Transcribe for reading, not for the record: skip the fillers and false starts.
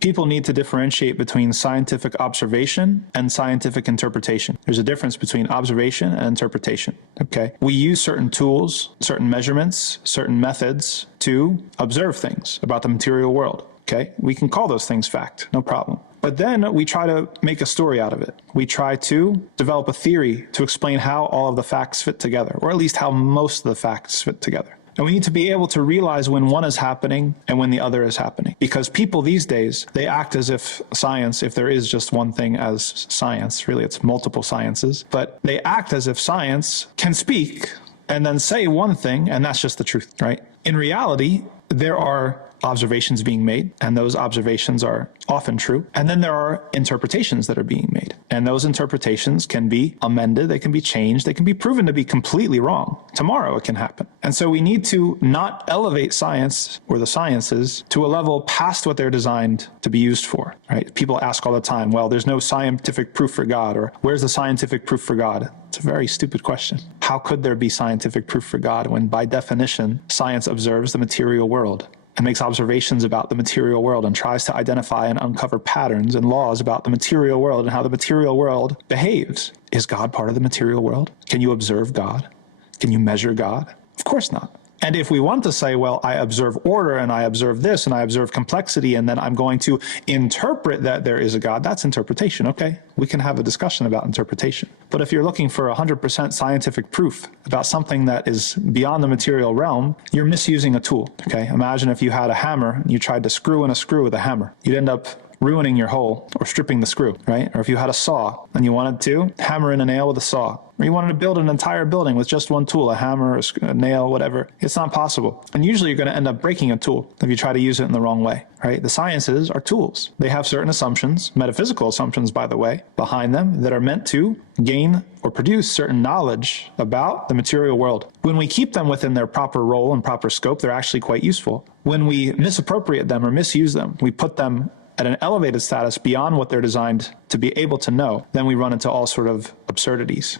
People need to differentiate between scientific observation and scientific interpretation. There's a difference between observation and interpretation, okay? We use certain tools, certain measurements, certain methods to observe things about the material world, okay? We can call those things fact, no problem. But then we try to make a story out of it. We try to develop a theory to explain how all of the facts fit together, or at least how most of the facts fit together. And we need to be able to realize when one is happening and when the other is happening. Because people these days, they act as if science, if there is just one thing as science, really it's multiple sciences, but they act as if science can speak and then say one thing, and that's just the truth, right? In reality, there are observations being made, and those observations are often true. And then there are interpretations that are being made. And those interpretations can be amended, they can be changed, they can be proven to be completely wrong. Tomorrow it can happen. And so we need to not elevate science or the sciences to a level past what they're designed to be used for, right? People ask all the time, well, there's no scientific proof for God, or where's the scientific proof for God? It's a very stupid question. How could there be scientific proof for God when by definition, science observes the material world and makes observations about the material world and tries to identify and uncover patterns and laws about the material world and how the material world behaves? Is God part of the material world? Can you observe God? Can you measure God? Of course not. And if we want to say, well, I observe order and I observe this and I observe complexity and then I'm going to interpret that there is a God, that's interpretation, okay? We can have a discussion about interpretation. But if you're looking for 100% scientific proof about something that is beyond the material realm, you're misusing a tool, okay? Imagine if you had a hammer and you tried to screw in a screw with a hammer. You'd end up ruining your hole or stripping the screw, right? Or if you had a saw and you wanted to hammer in a nail with a saw, or you wanted to build an entire building with just one tool, a hammer, a nail, whatever, it's not possible. And usually you're going to end up breaking a tool if you try to use it in the wrong way, right? The sciences are tools. They have certain assumptions, metaphysical assumptions, by the way, behind them that are meant to gain or produce certain knowledge about the material world. When we keep them within their proper role and proper scope, they're actually quite useful. When we misappropriate them or misuse them, we put them at an elevated status beyond what they're designed to be able to know, then we run into all sort of absurdities.